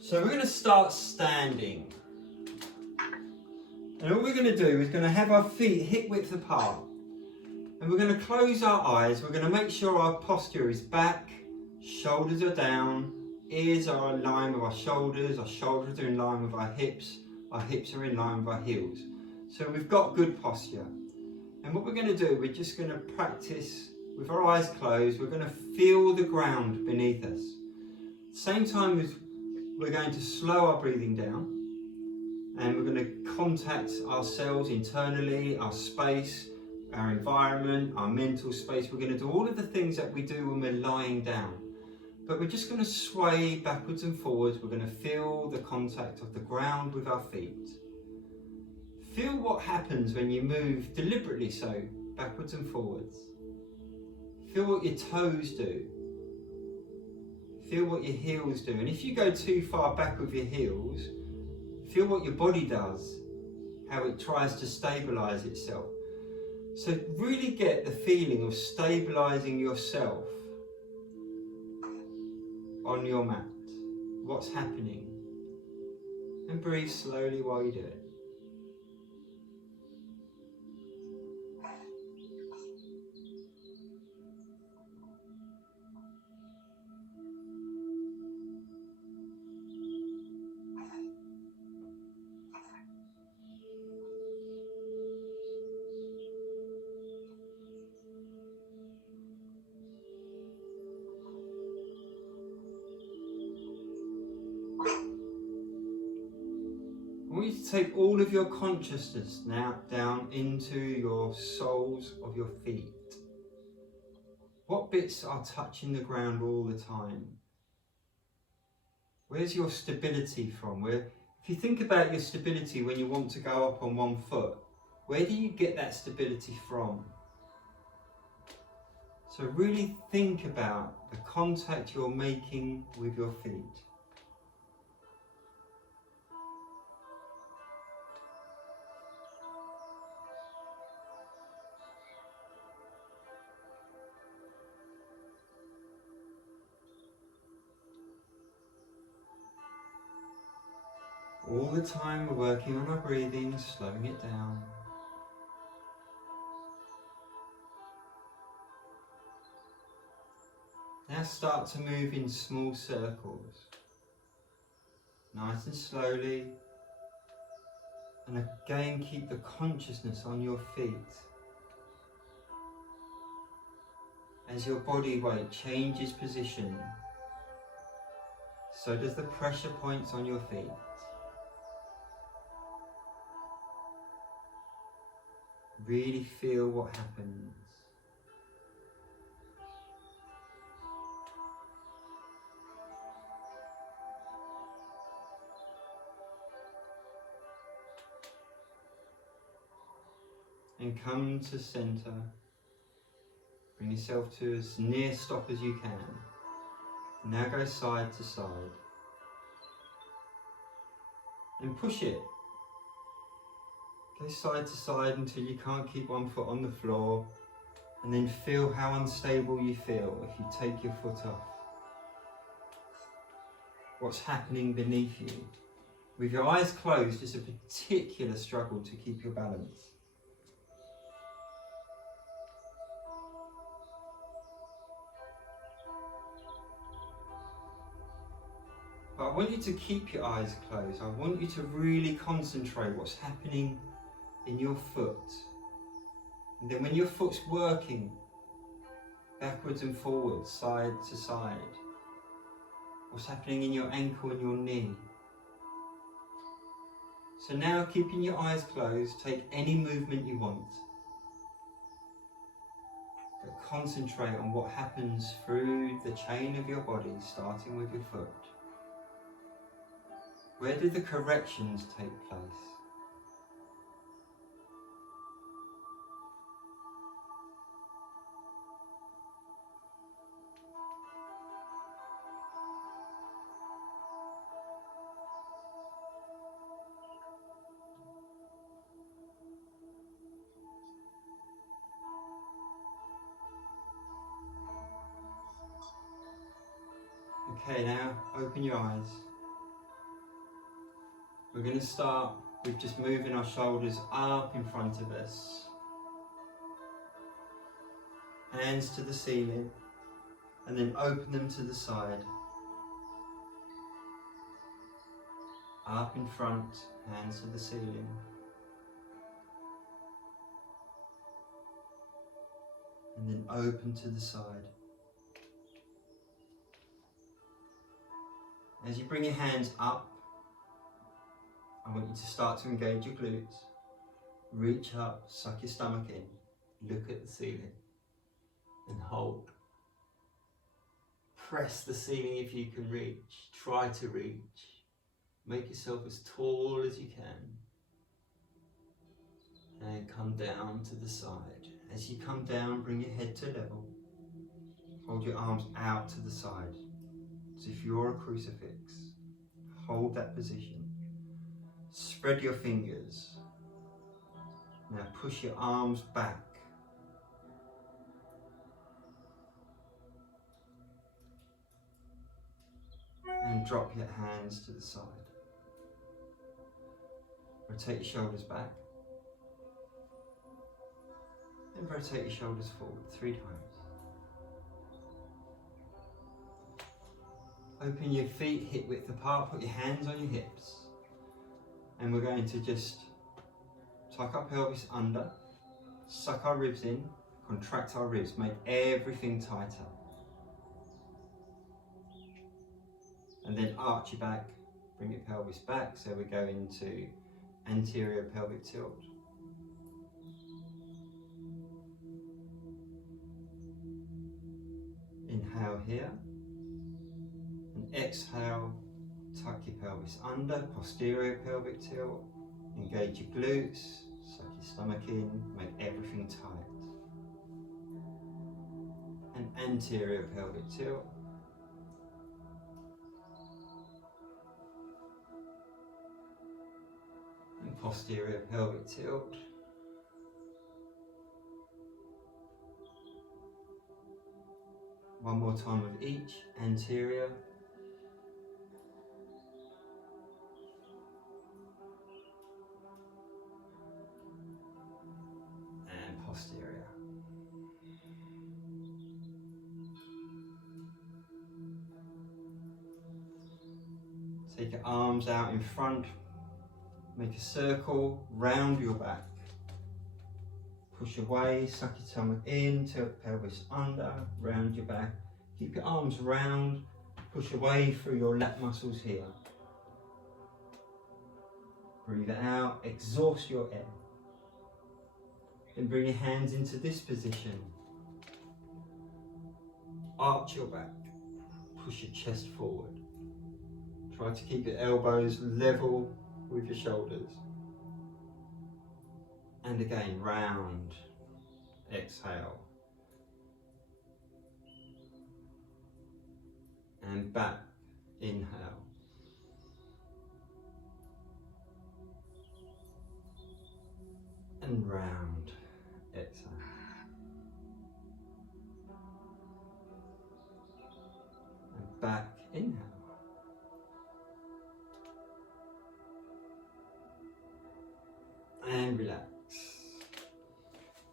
So we're going to start standing. And all we're going to do is going to have our feet hip width apart. And we're going to close our eyes. We're going to make sure our posture is back, shoulders are down, ears are in line with our shoulders are in line with our hips are in line with our heels. So we've got good posture. And what we're going to do, we're just going to practice with our eyes closed. We're going to feel the ground beneath us. Same time as we're going to slow our breathing down, and we're going to contact ourselves internally, our space, our environment, our mental space. We're going to do all of the things that we do when we're lying down. But we're just going to sway backwards and forwards. We're going to feel the contact of the ground with our feet. Feel what happens when you move deliberately so, backwards and forwards. Feel what your toes do. Feel what your heels do. And if you go too far back with your heels, feel what your body does, how it tries to stabilize itself. So really get the feeling of stabilizing yourself on your mat. What's happening? And breathe slowly while you do it. I want you to take all of your consciousness now down into your soles of your feet. What bits are touching the ground all the time? Where's your stability from? If you think about your stability when you want to go up on one foot, where do you get that stability from? So really think about the contact you're making with your feet. All the time we're working on our breathing, slowing it down. Now start to move in small circles, nice and slowly, and again keep the consciousness on your feet. As your body weight changes position, so does the pressure points on your feet. Really feel what happens. And come to center. Bring yourself to as near stop as you can. Now go side to side. And push it. Go side to side until you can't keep one foot on the floor. And then feel how unstable you feel if you take your foot off. What's happening beneath you. With your eyes closed, it's a particular struggle to keep your balance. But I want you to keep your eyes closed. I want you to really concentrate what's happening in your foot. And then when your foot's working backwards and forwards, side to side, what's happening in your ankle and your knee. So now, keeping your eyes closed, take any movement you want. But concentrate on what happens through the chain of your body, starting with your foot. Where do the corrections take place? Okay, now open your eyes. We're going to start with just moving our shoulders up in front of us. Hands to the ceiling, and then open them to the side. Up in front, hands to the ceiling. And then open to the side. As you bring your hands up, I want you to start to engage your glutes. Reach up, suck your stomach in, look at the ceiling, and hold. Press the ceiling if you can reach. Try to reach. Make yourself as tall as you can. And come down to the side. As you come down, bring your head to level. Hold your arms out to the side, as if you're a crucifix. Hold that position. Spread your fingers. Now push your arms back. And drop your hands to the side. Rotate your shoulders back. And rotate your shoulders forward 3 times. Open your feet hip width apart, put your hands on your hips. And we're going to just tuck our pelvis under, suck our ribs in, contract our ribs, make everything tighter. And then arch your back, bring your pelvis back, so we go into anterior pelvic tilt. Inhale here, and exhale, tuck your pelvis under, posterior pelvic tilt, engage your glutes, suck your stomach in, make everything tight. And anterior pelvic tilt. And posterior pelvic tilt. One more time of each, anterior. And posterior. Take your arms out in front, make a circle round your back. Push away, suck your stomach in, tilt pelvis under, round your back. Keep your arms round, push away through your lat muscles here. Breathe it out, exhaust your air. Then bring your hands into this position. Arch your back, push your chest forward. Try to keep your elbows level with your shoulders. And again, round, exhale. And back, inhale. And round, exhale. And back, inhale. And relax.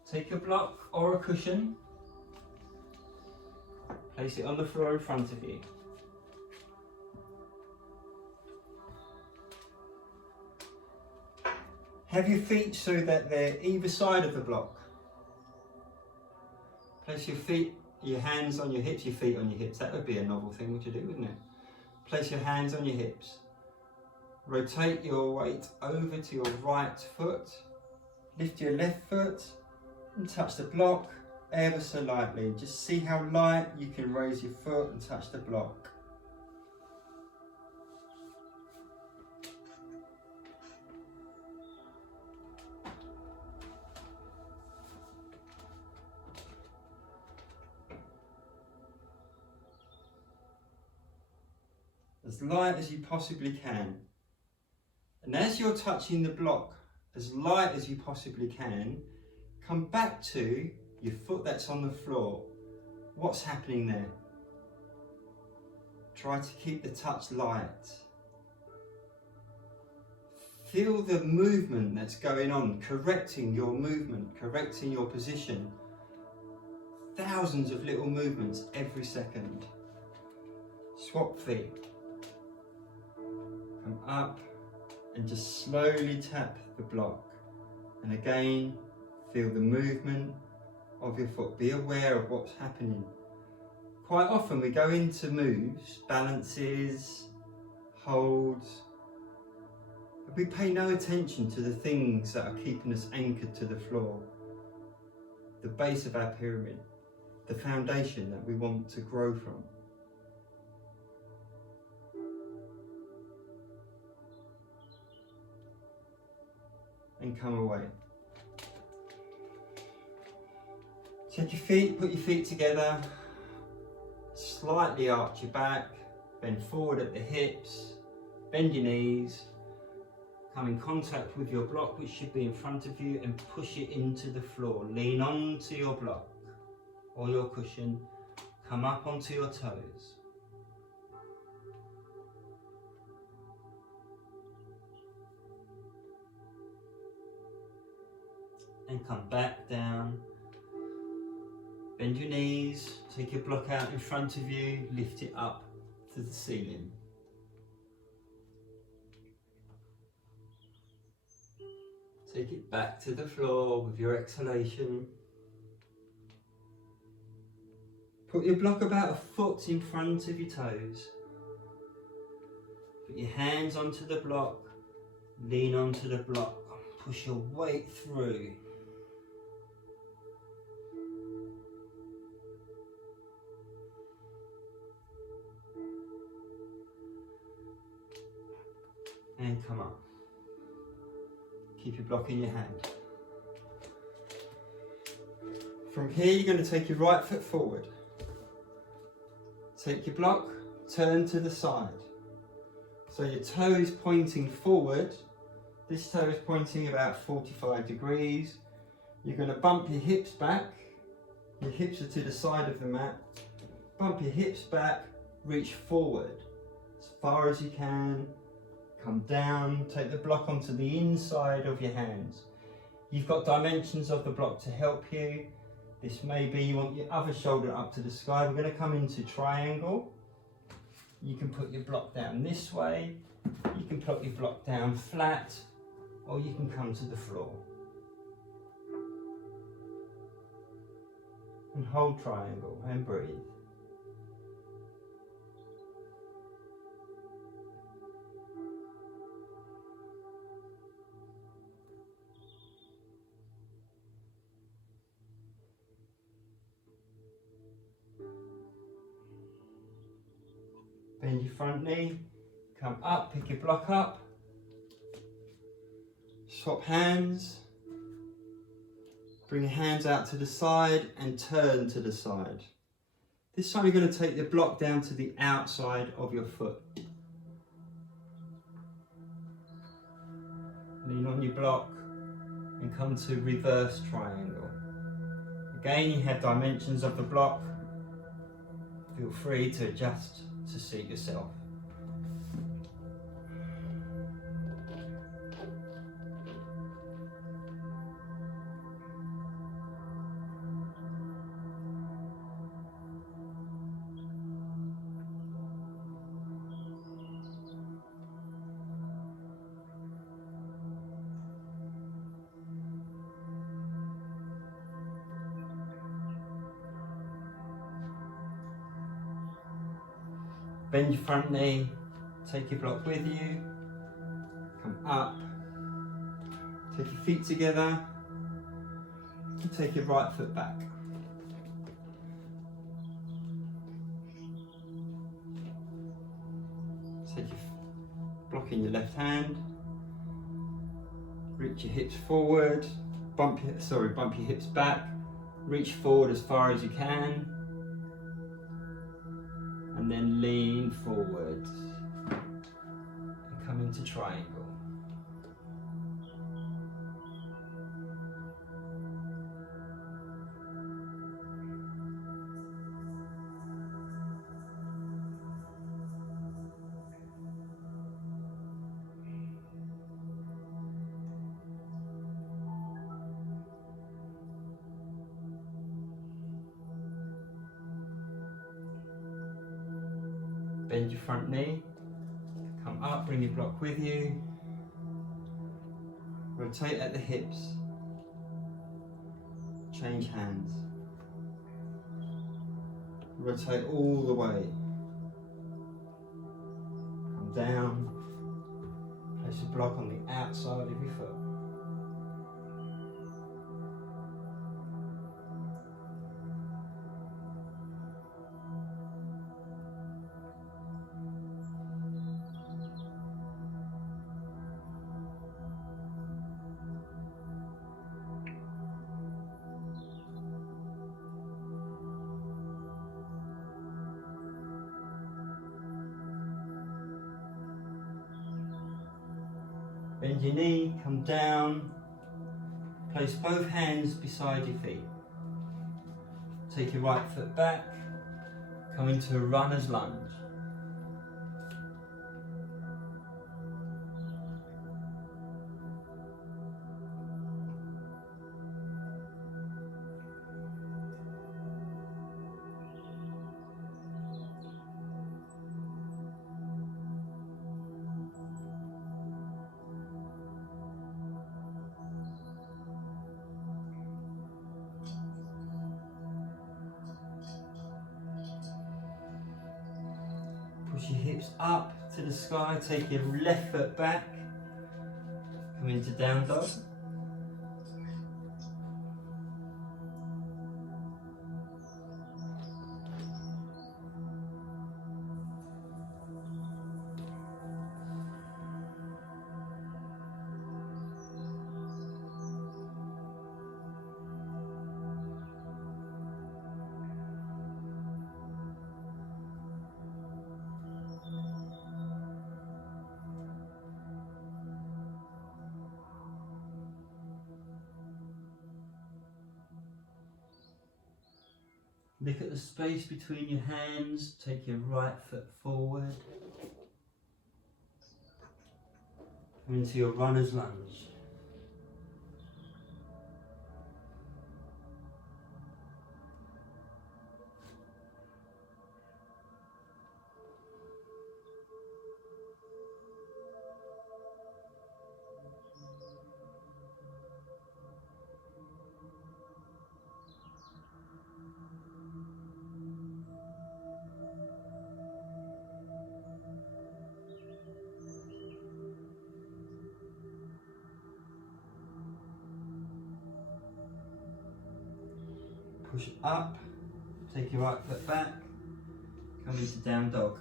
Take a block or a cushion, place it on the floor in front of you. Have your feet so that they're either side of the block. Place your feet, your hands on your hips, your feet on your hips. That would be a novel thing to do, wouldn't it? Place your hands on your hips. Rotate your weight over to your right foot. Lift your left foot and touch the block ever so lightly. Just see how light you can raise your foot and touch the block. As light as you possibly can. And as you're touching the block, as light as you possibly can, come back to your foot that's on the floor. What's happening there? Try to keep the touch light. Feel the movement that's going on, correcting your movement, correcting your position. Thousands of little movements every second. Swap feet. Come up and just slowly tap the block. And again, feel the movement of your foot. Be aware of what's happening. Quite often we go into moves, balances, holds, but we pay no attention to the things that are keeping us anchored to the floor. The base of our pyramid, the foundation that we want to grow from. And come away. Take your feet, put your feet together, slightly arch your back, bend forward at the hips, bend your knees, come in contact with your block which should be in front of you and push it into the floor. Lean onto your block or your cushion, come up onto your toes. And come back down. Bend your knees, take your block out in front of you, lift it up to the ceiling. Take it back to the floor with your exhalation. Put your block about a foot in front of your toes. Put your hands onto the block, lean onto the block, push your weight through. And come up. Keep your block in your hand. From here you're going to take your right foot forward. Take your block, turn to the side. So your toe is pointing forward. This toe is pointing about 45 degrees. You're going to bump your hips back. Your hips are to the side of the mat. Bump your hips back, reach forward as far as you can. Come down, take the block onto the inside of your hands. You've got dimensions of the block to help you. This may be you want your other shoulder up to the sky. We're going to come into triangle. You can put your block down this way. You can put your block down flat, or you can come to the floor. And hold triangle and breathe. Bend your front knee, come up, pick your block up, swap hands, bring your hands out to the side and turn to the side. This time you're going to take your block down to the outside of your foot. Lean on your block and come to reverse triangle. Again, you have dimensions of the block. Feel free to adjust to suit yourself. Bend your front knee, take your block with you, come up, take your feet together, and take your right foot back. Take your block in your left hand, reach your hips forward, bump your hips back, reach forward as far as you can, and then lean forward and come into triangle. Bend your front knee, come up, bring your block with you, rotate at the hips, change hands, rotate all the way, come down, place your block on the outside of your foot. Bend your knee, come down, place both hands beside your feet. Take your right foot back, come into a runner's lunge. Push your hips up to the sky, take your left foot back, come into down dog. Look at the space between your hands, take your right foot forward. Come into your runner's lunge. Push up, take your right foot back, come into down dog.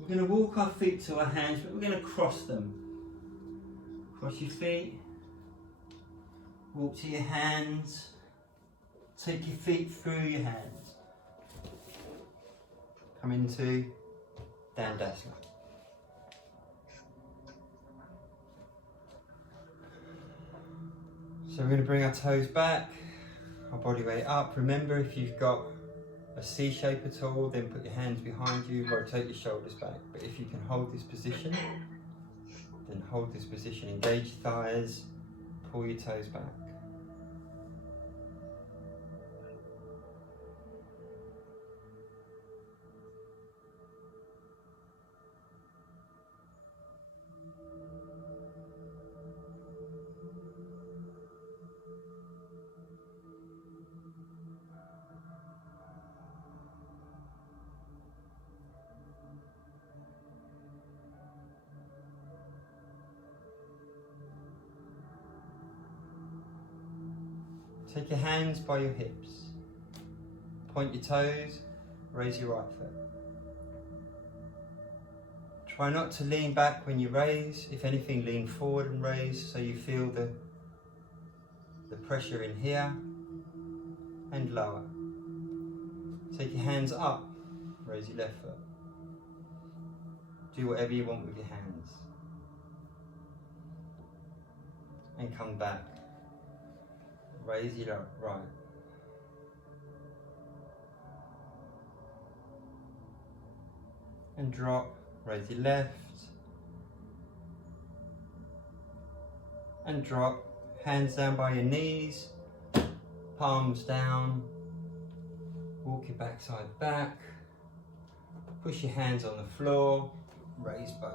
We're going to walk our feet to our hands, but we're going to cross them. Cross your feet, walk to your hands, take your feet through your hands. Come into Dandasana. So we're going to bring our toes back, our body weight up. Remember, if you've got a C shape at all, then put your hands behind you, rotate your shoulders back. But if you can hold this position, then hold this position, engage your thighs, pull your toes back. Take your hands by your hips, point your toes, raise your right foot. Try not to lean back when you raise. If anything, lean forward and raise so you feel the pressure in here and lower. Take your hands up, raise your left foot. Do whatever you want with your hands. And come back. Raise your right. And drop, raise your left. And drop, hands down by your knees, palms down. Walk your backside back. Push your hands on the floor, raise both.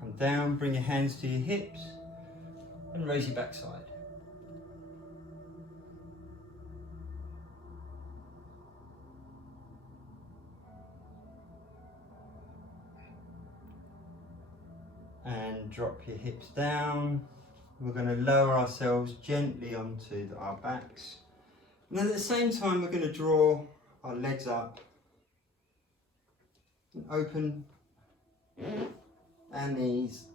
Come down, bring your hands to your hips and raise your backside. And drop your hips down. We're going to lower ourselves gently onto our backs. And then at the same time we're going to draw our legs up and open our knees.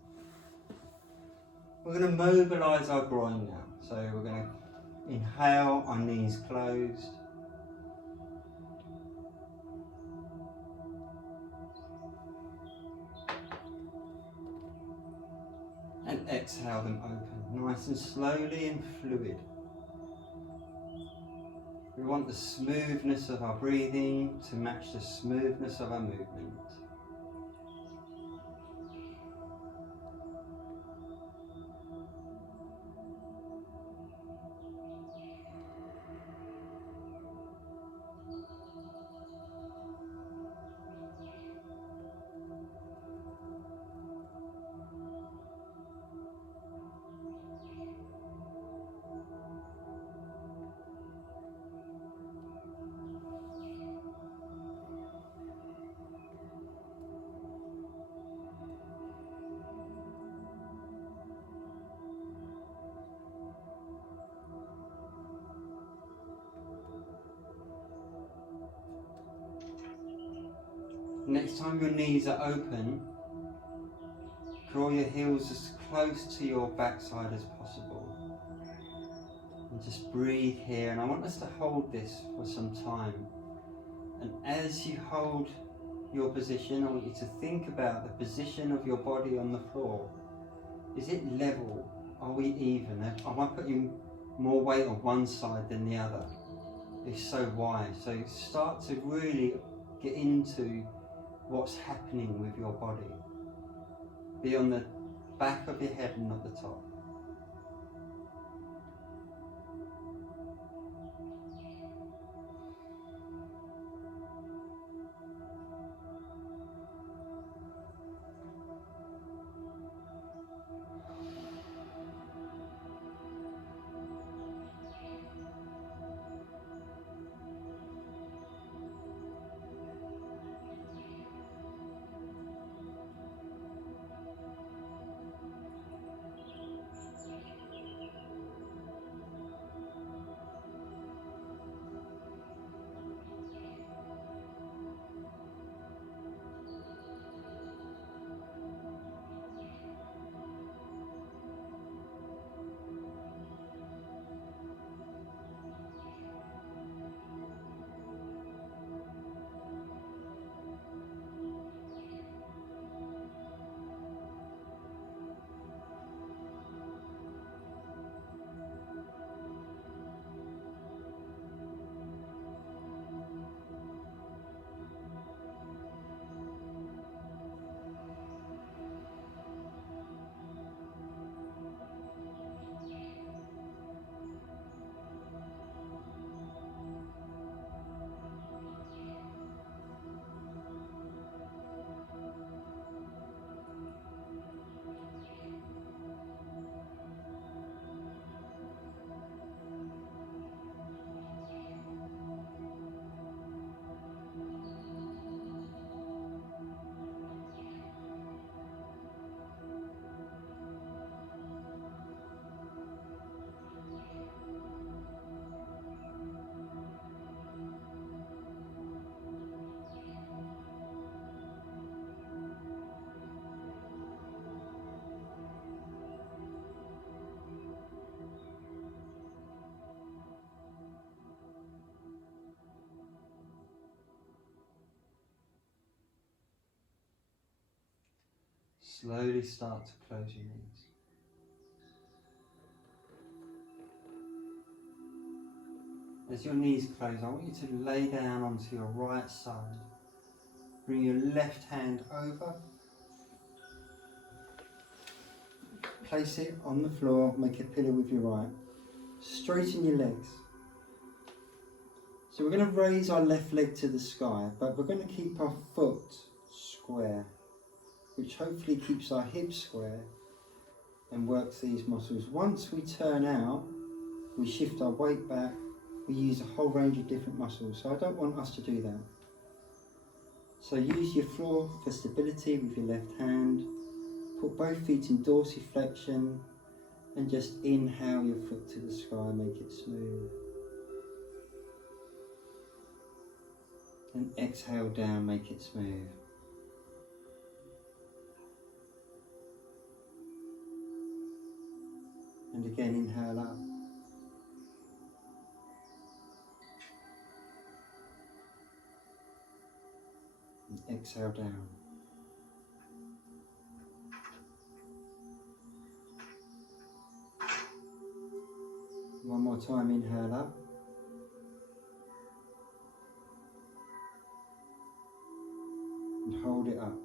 We're going to mobilise our groin now. So we're going to inhale, our knees closed. And exhale them open, nice and slowly and fluid. We want the smoothness of our breathing to match the smoothness of our movement. Next time your knees are open, draw your heels as close to your backside as possible. And just breathe here, and I want us to hold this for some time. And as you hold your position, I want you to think about the position of your body on the floor. Is it level? Are we even? Am I putting more weight on one side than the other? If so, why? So start to really get into what's happening with your body. Be on the back of your head and not the top. slowly start to close your knees. As your knees close, I want you to lay down onto your right side. Bring your left hand over. Place it on the floor, make a pillow with your right. Straighten your legs. So we're going to raise our left leg to the sky, but we're going to keep our foot square, which hopefully keeps our hips square and works these muscles. Once we turn out, we shift our weight back, we use a whole range of different muscles. So I don't want us to do that. So use your floor for stability with your left hand. Put both feet in dorsiflexion and just inhale your foot to the sky, make it smooth. And exhale down, make it smooth. And again, inhale up. And exhale down. One more time, inhale up. And hold it up.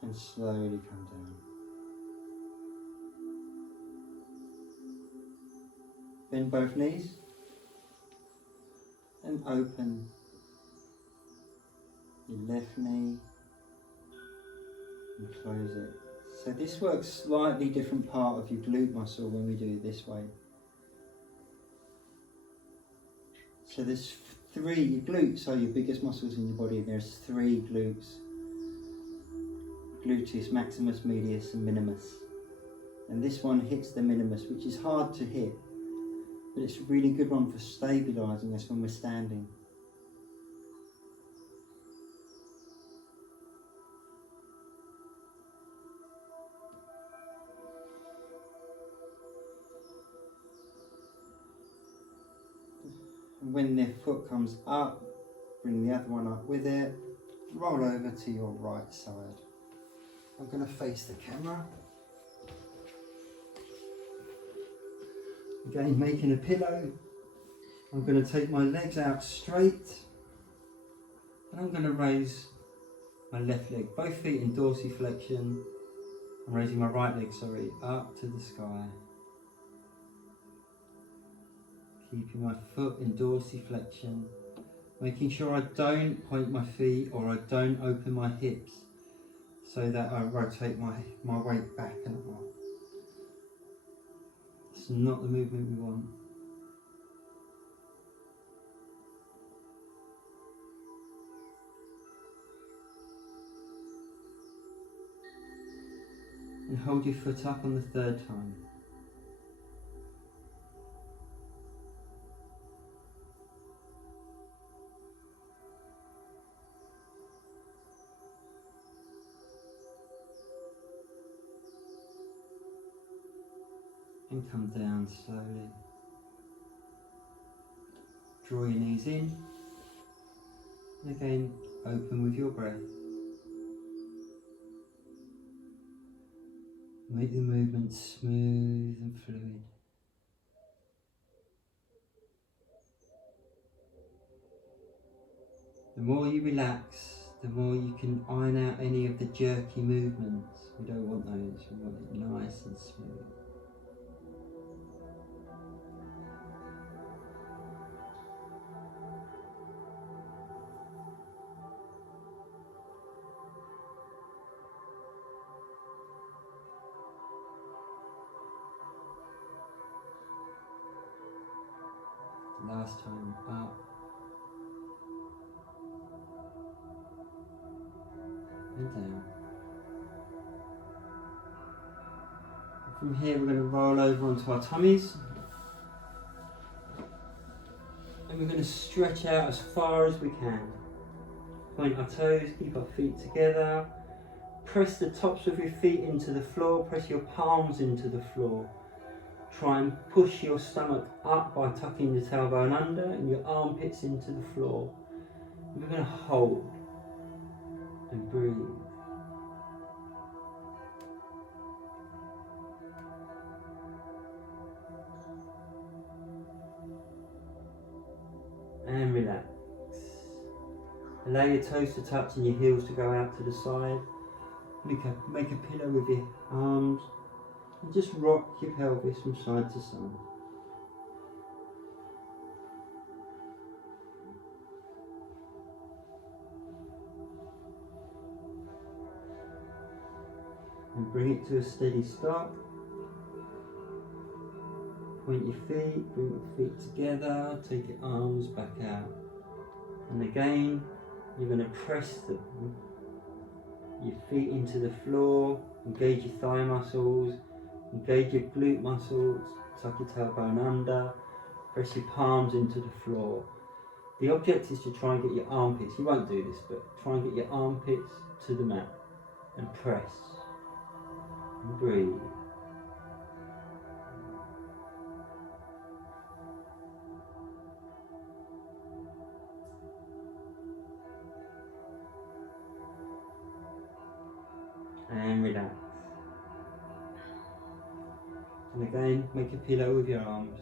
And slowly come down. Bend both knees and open your left knee and close it. So this works slightly different part of your glute muscle when we do it this way. So there's three, your glutes are your biggest muscles in your body, and there's three glutes. Gluteus maximus, medius and minimus. And this one hits the minimus, which is hard to hit, but it's a really good one for stabilising us when we're standing. And when the foot comes up, bring the other one up with it, roll over to your right side. I'm going to face the camera. Again, making a pillow. I'm going to take my legs out straight and I'm going to raise my left leg, both feet in dorsiflexion. I'm raising my right leg, up to the sky. Keeping my foot in dorsiflexion, making sure I don't point my feet or I don't open my hips, so that I rotate my weight back and up. It's not the movement we want. And hold your foot up on the third time. And come down slowly. Draw your knees in. And again, open with your breath. Make the movement smooth and fluid. The more you relax, the more you can iron out any of the jerky movements. We don't want those, we want it nice and smooth. Last time, up and down. From here we're going to roll over onto our tummies and we're going to stretch out as far as we can. Point our toes, keep our feet together, press the tops of your feet into the floor, press your palms into the floor. try and push your stomach up by tucking your tailbone under and your armpits into the floor. We're going to hold and breathe. And relax. Allow your toes to touch and your heels to go out to the side. Make a pillow with your arms and just rock your pelvis from side to side. And bring it to a steady stop. Point your feet, bring your feet together, take your arms back out. And again, you're going to press your feet into the floor, engage your thigh muscles, engage your glute muscles, tuck your tailbone under, press your palms into the floor. The object is to try and get your armpits, you won't do this, but try and get your armpits to the mat and press and breathe. And relax. And again, make a pillow with your arms.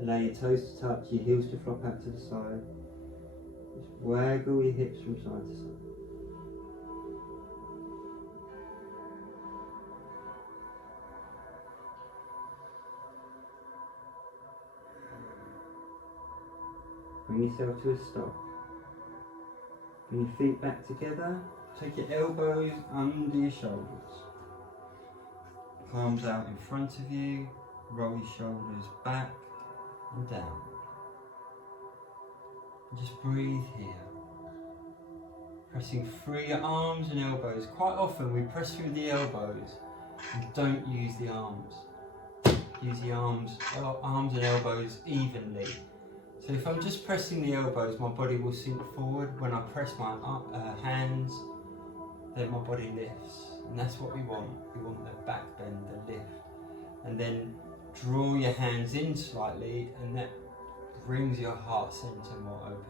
Allow your toes to touch, your heels to flop out to the side. Just waggle your hips from side to side. Bring yourself to a stop. Bring your feet back together. Take your elbows under your shoulders. Palms out in front of you. Roll your shoulders back and down. And just breathe here. Pressing through your arms and elbows. Quite often we press through the elbows and don't use the arms. Use the arms and elbows evenly. So if I'm just pressing the elbows, my body will sink forward. When I press my hands, then my body lifts. And that's what we want. We want the back bend, the lift. And then draw your hands in slightly, and that brings your heart center more open.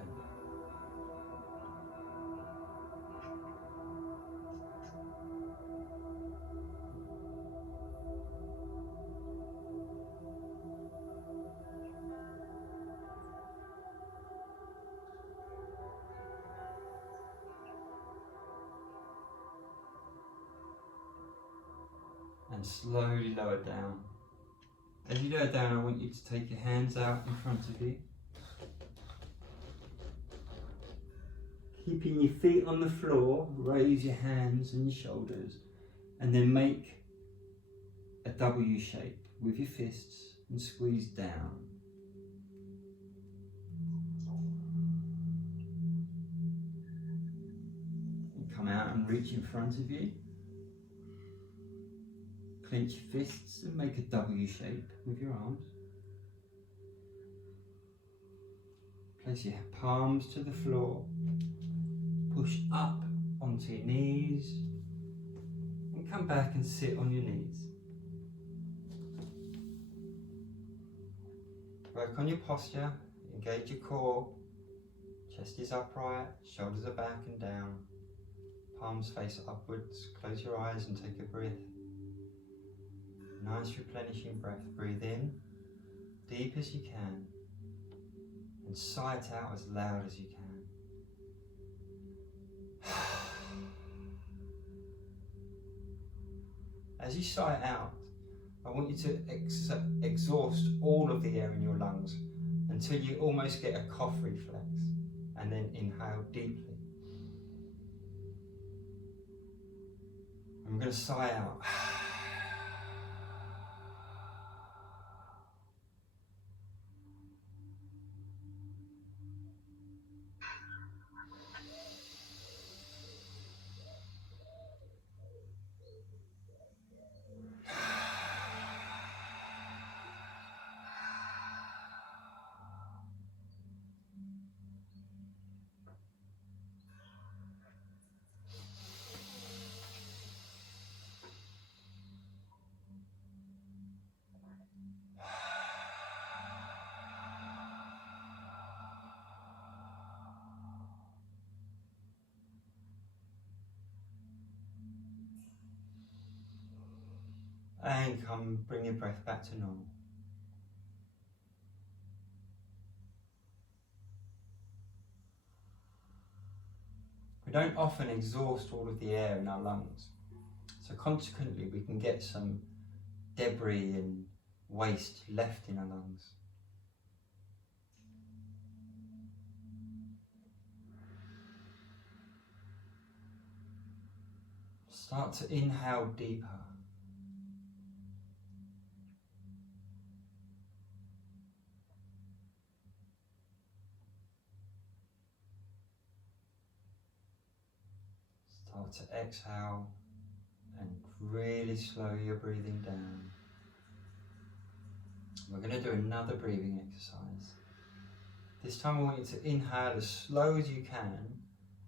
And slowly lower down. As you lower down, I want you to take your hands out in front of you. Keeping your feet on the floor, raise your hands and your shoulders, and then make a W shape with your fists and squeeze down. And come out and reach in front of you. Clench your fists and make a W shape with your arms. Place your palms to the floor. Push up onto your knees. And come back and sit on your knees. Work on your posture. Engage your core. Chest is upright. Shoulders are back and down. Palms face upwards. Close your eyes and take a breath. Nice replenishing breath. Breathe in, deep as you can, and sigh it out as loud as you can. As you sigh it out, I want you to exhaust all of the air in your lungs until you almost get a cough reflex, and then inhale deeply. I'm going to sigh out. And bring your breath back to normal. We don't often exhaust all of the air in our lungs, so consequently we can get some debris and waste left in our lungs. Start to inhale deeper. Start to exhale and really slow your breathing down. We're going to do another breathing exercise. This time I want you to inhale as slow as you can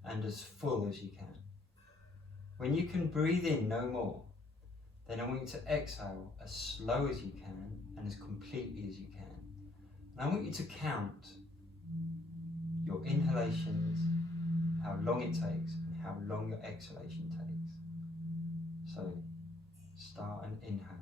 and as full as you can. When you can breathe in no more, then I want you to exhale as slow as you can and as completely as you can. And I want you to count your inhalations, how long it takes, and how long your exhalation takes. So start and inhale.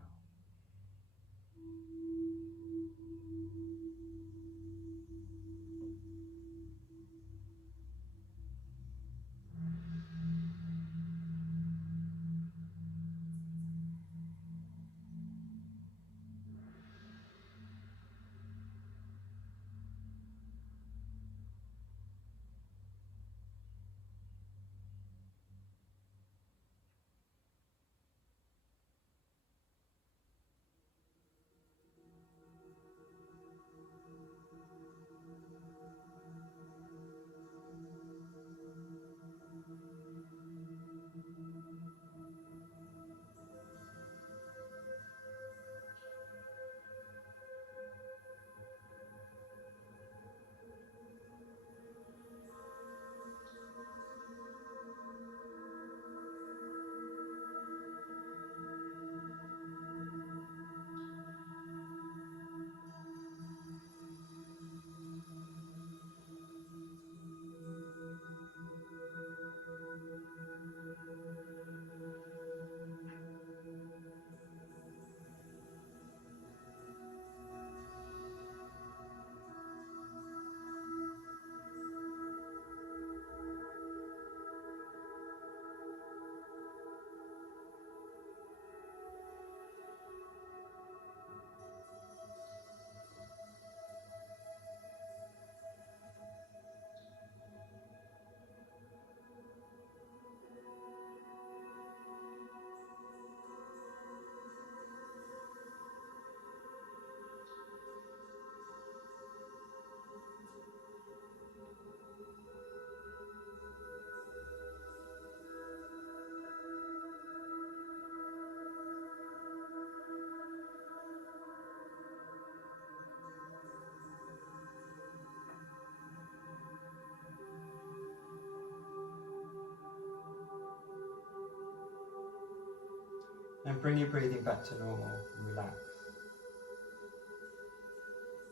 And bring your breathing back to normal and relax.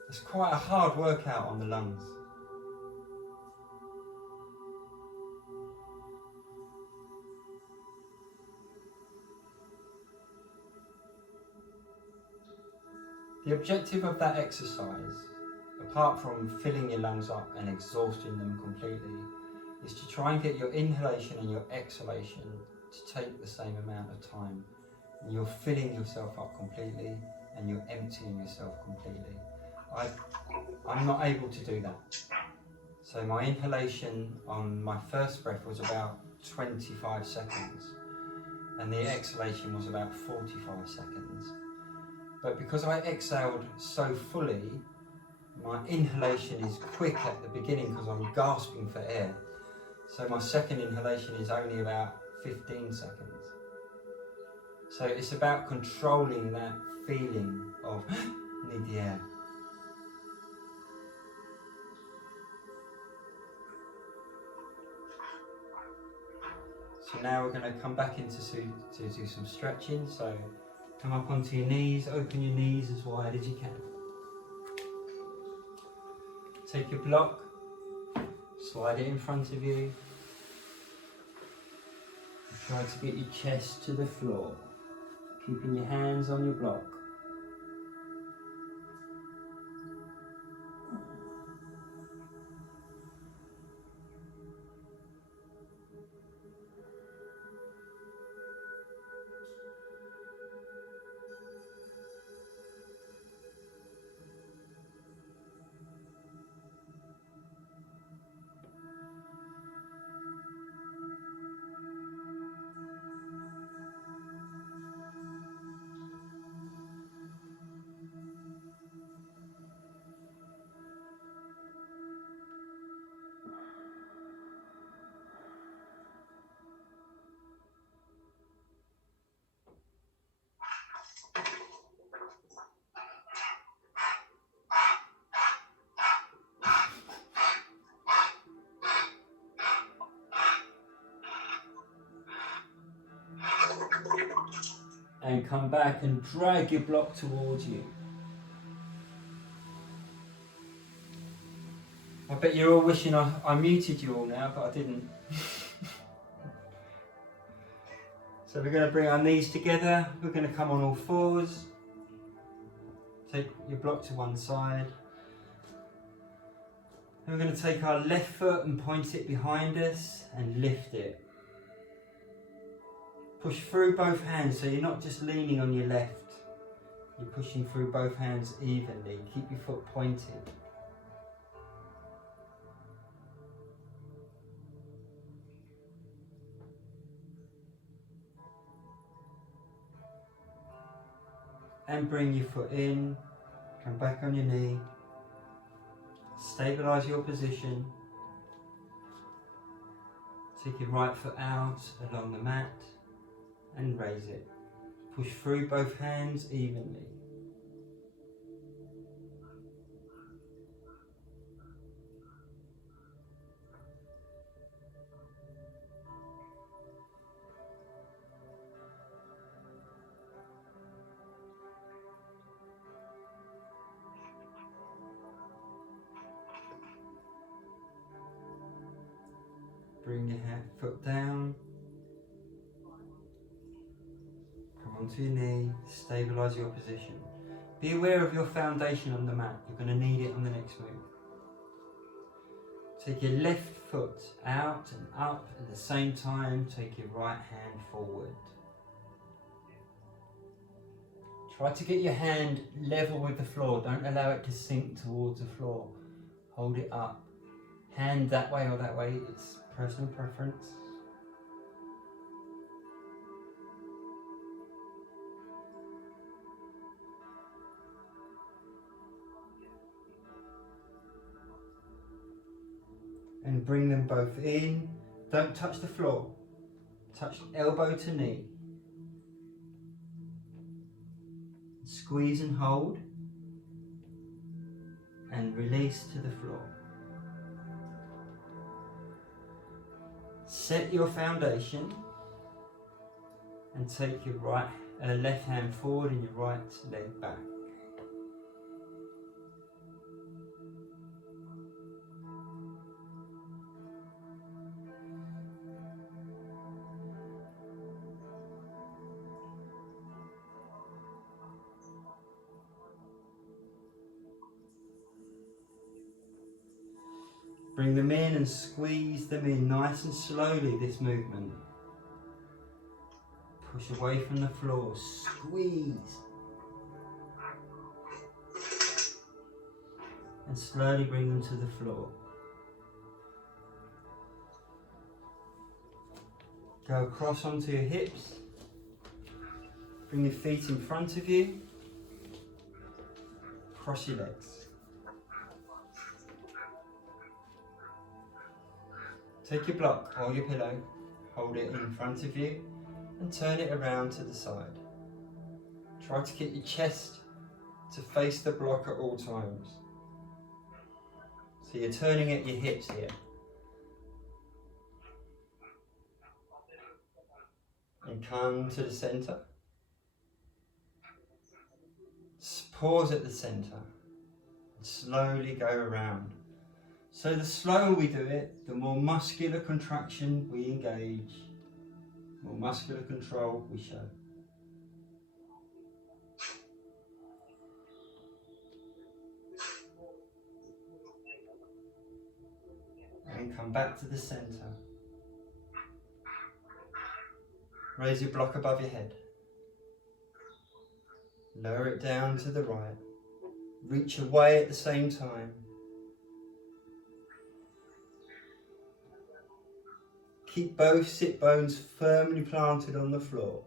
It's quite a hard workout on the lungs. The objective of that exercise, apart from filling your lungs up and exhausting them completely, is to try and get your inhalation and your exhalation to take the same amount of time. And you're filling yourself up completely and you're emptying yourself completely. I'm not able to do that. So my inhalation on my first breath was about 25 seconds and the exhalation was about 45 seconds. But because I exhaled so fully, my inhalation is quick at the beginning because I'm gasping for air. So my second inhalation is only about 15 seconds. So it's about controlling that feeling of need the air. So now we're going to come back into to do some stretching. So come up onto your knees, open your knees as wide as you can. Take your block, slide it in front of you. Try to get your chest to the floor. keeping your hands on your block. And come back and drag your block towards you. I bet you're all wishing I muted you all now, but I didn't. So we're going to bring our knees together, we're going to come on all fours, take your block to one side, and we're going to take our left foot and point it behind us and lift it. Push through both hands, so you're not just leaning on your left, you're pushing through both hands evenly. Keep your foot pointed. And bring your foot in, come back on your knee, stabilise your position, take your right foot out along the mat and raise it. Push through both hands evenly. Bring your foot down, come onto your knee, stabilise your position. Be aware of your foundation on the mat, you're going to need it on the next move. Take your left foot out and up at the same time, take your right hand forward. Try to get your hand level with the floor, don't allow it to sink towards the floor. Hold it up. Hand that way or that way, it's personal preference. And bring them both in. Don't touch the floor. Touch elbow to knee. Squeeze and hold. And release to the floor. Set your foundation and take your left hand forward and your right leg back. Bring them in and squeeze them in nice and slowly, this movement. Push away from the floor, squeeze. And slowly bring them to the floor. Go across onto your hips. Bring your feet in front of you. Cross your legs. Take your block or your pillow, hold it in front of you and turn it around to the side. Try to get your chest to face the block at all times. So you're turning at your hips here. And come to the centre. Pause at the centre and slowly go around. So the slower we do it, the more muscular contraction we engage, more muscular control we show. And come back to the centre. Raise your block above your head. Lower it down to the right. Reach away at the same time. Keep both sit bones firmly planted on the floor.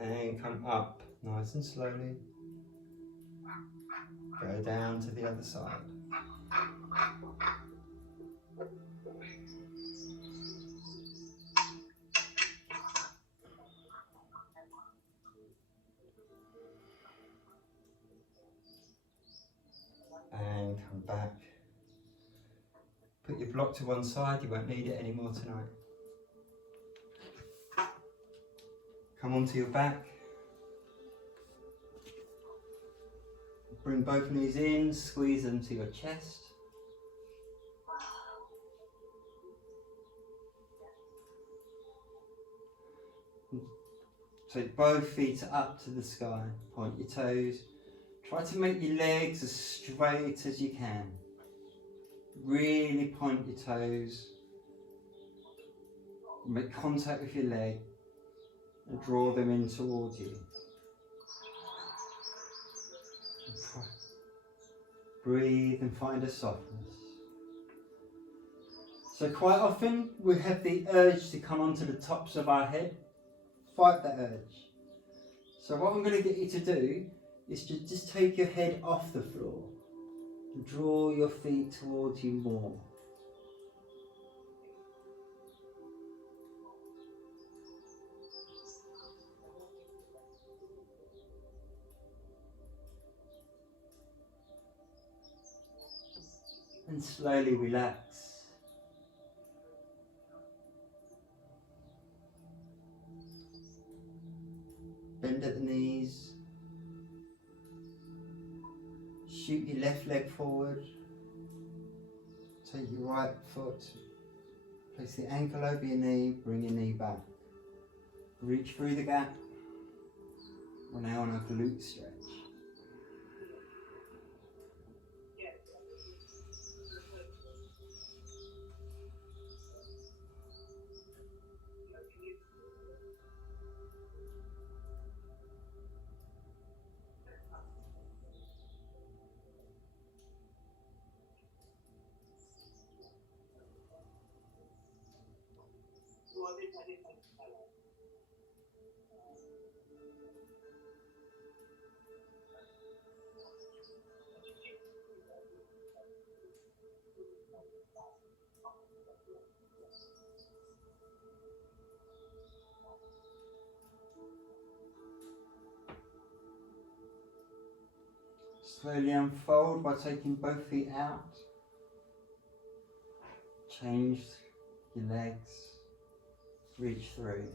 And come up nice and slowly. Go down to the other side. And come back. Put your block to one side, you won't need it anymore tonight. Come onto your back. Bring both knees in, squeeze them to your chest. Take both feet up to the sky, point your toes. Try to make your legs as straight as you can. Really point your toes. Make contact with your leg and draw them in towards you. Breathe and find a softness. So quite often we have the urge to come onto the tops of our head. Fight that urge. So what I'm going to get you to do is to just take your head off the floor and draw your feet towards you more. And slowly relax. Bend at the knees. Shoot your left leg forward. Take your right foot. Place the ankle over your knee. Bring your knee back. Reach through the gap. We're now on a glute stretch. Slowly unfold by taking both feet out. Change your legs. Reach through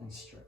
and stretch.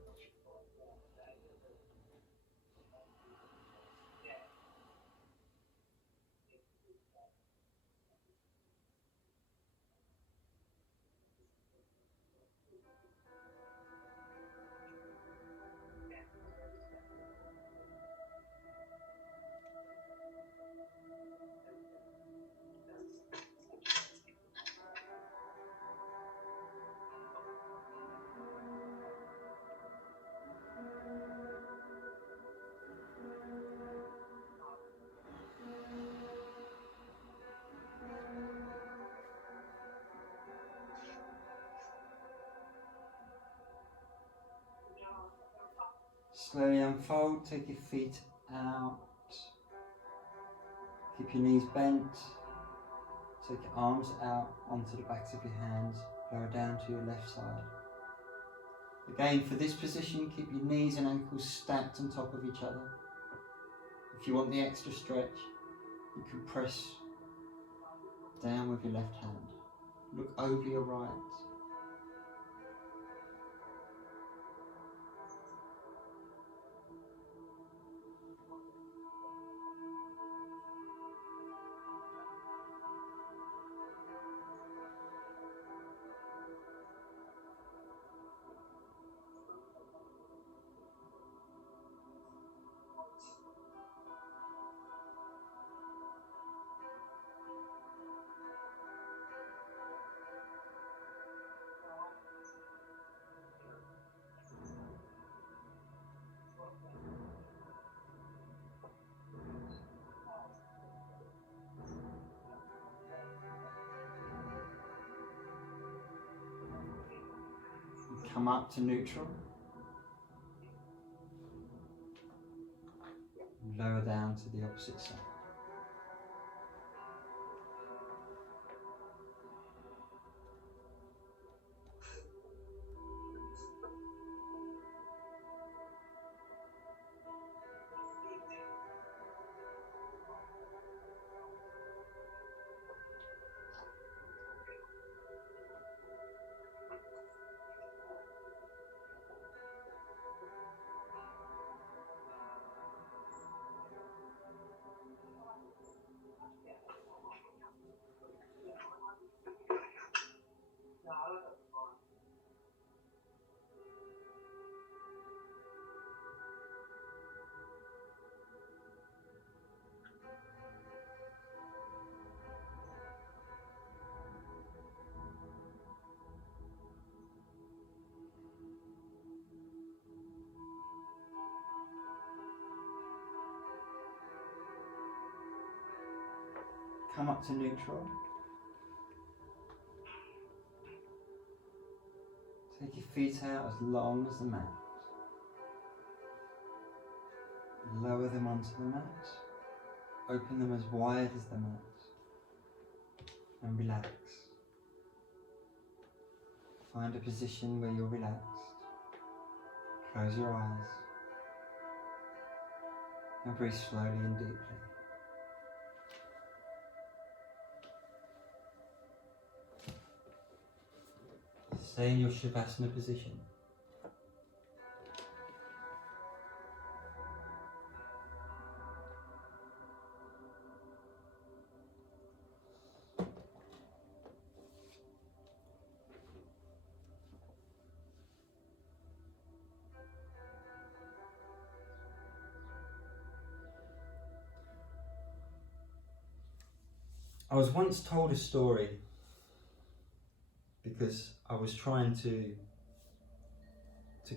Slowly unfold, take your feet out. Keep your knees bent. Take your arms out onto the backs of your hands. Lower down to your left side. Again, for this position, keep your knees and ankles stacked on top of each other. If you want the extra stretch, you can press down with your left hand. Look over your right. Come up to neutral. Lower down to the opposite side. Come up to neutral. Take your feet out as long as the mat. Lower them onto the mat. Open them as wide as the mat. And relax. Find a position where you're relaxed. Close your eyes. And breathe slowly and deeply. Stay in your Shavasana position. I was once told a story because I was trying to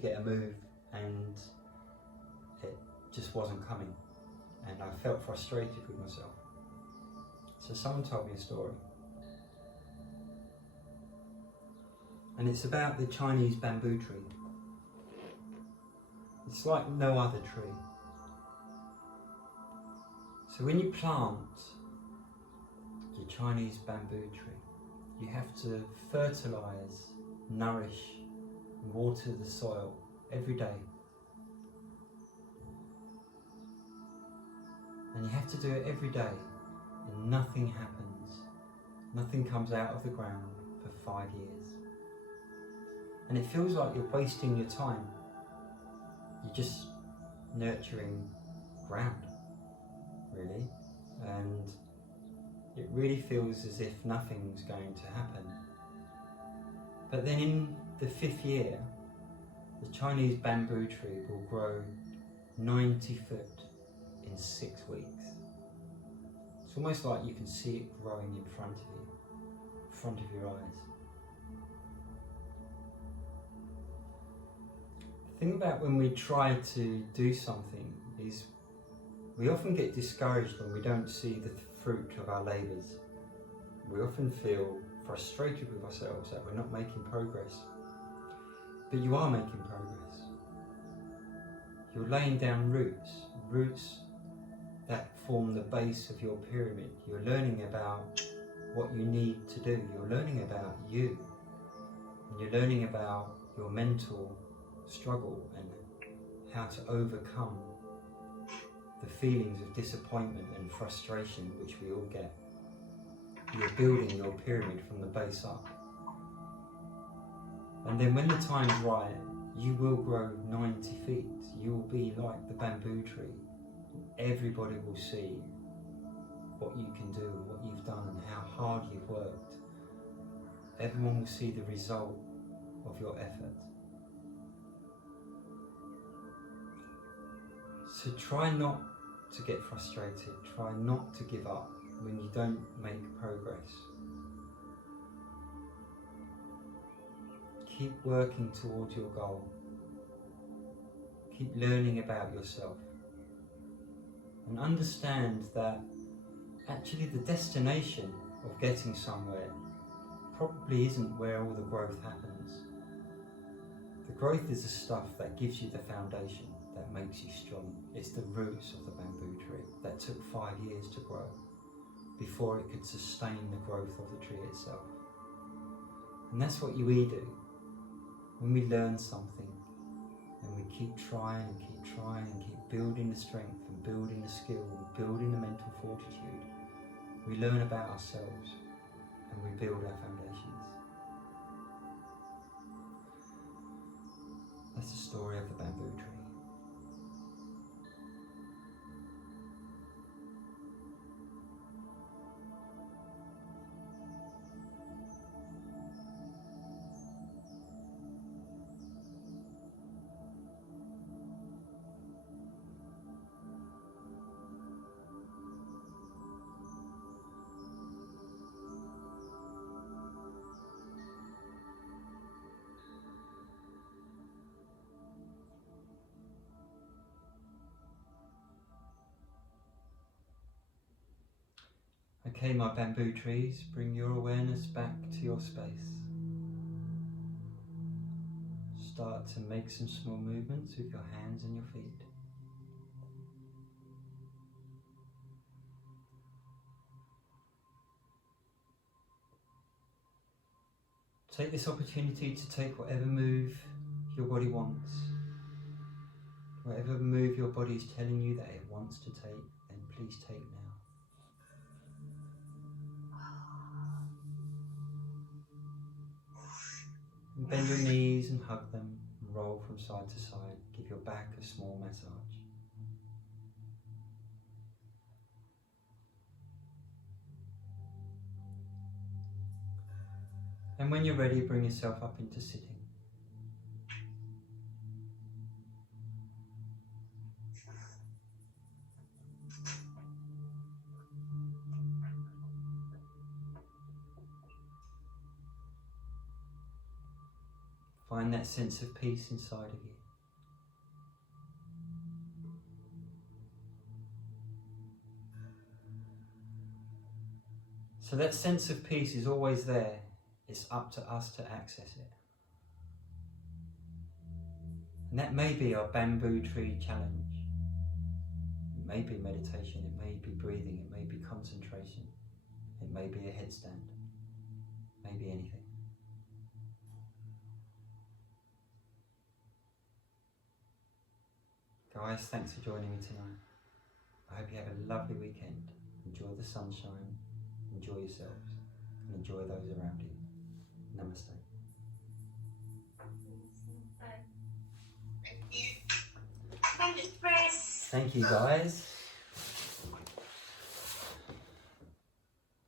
get a move and it just wasn't coming, and I felt frustrated with myself. So someone told me a story, and it's about the Chinese bamboo tree. It's like no other tree. So when you plant your Chinese bamboo tree, you have to fertilise, nourish, and water the soil every day. And you have to do it every day, and nothing happens. Nothing comes out of the ground for 5 years. And it feels like you're wasting your time. You're just nurturing ground, really. And it really feels as if nothing's going to happen. But then in the 5th year, the Chinese bamboo tree will grow 90 foot in 6 weeks. It's almost like you can see it growing in front of you, in front of your eyes. The thing about when we try to do something is we often get discouraged when we don't see the fruit of our labours. We often feel frustrated with ourselves that we're not making progress. But you are making progress. You're laying down roots that form the base of your pyramid. You're learning about what you need to do. You're learning about you. And you're learning about your mental struggle and how to overcome the feelings of disappointment and frustration which we all get. You're building your pyramid from the base up. And then when the time's right, you will grow 90 feet. You will be like the bamboo tree. Everybody will see what you can do, what you've done, and how hard you've worked. Everyone will see the result of your effort. So try not to get frustrated, try not to give up when you don't make progress. Keep working towards your goal. Keep learning about yourself. And understand that actually the destination of getting somewhere probably isn't where all the growth happens. The growth is the stuff that gives you the foundation, that makes you strong. It's the roots of the bamboo tree that took 5 years to grow before it could sustain the growth of the tree itself. And that's what we do. When we learn something and we keep trying and keep trying and keep building the strength and building the skill and building the mental fortitude, we learn about ourselves and we build our foundations. That's the story of the bamboo tree. Okay, my bamboo trees, bring your awareness back to your space. Start to make some small movements with your hands and your feet. Take this opportunity to take whatever move your body wants. Whatever move your body is telling you that it wants to take, then please take now. And bend your knees and hug them, and roll from side to side. Give your back a small massage. And when you're ready, bring yourself up into sitting. Find that sense of peace inside of you. So that sense of peace is always there. It's up to us to access it. And that may be our bamboo tree challenge. It may be meditation, it may be breathing, it may be concentration, it may be a headstand, it may be anything. Guys, thanks for joining me tonight. I hope you have a lovely weekend. Enjoy the sunshine, enjoy yourselves, and enjoy those around you. Namaste. Thank you. Thank you, Chris. Thank you, guys.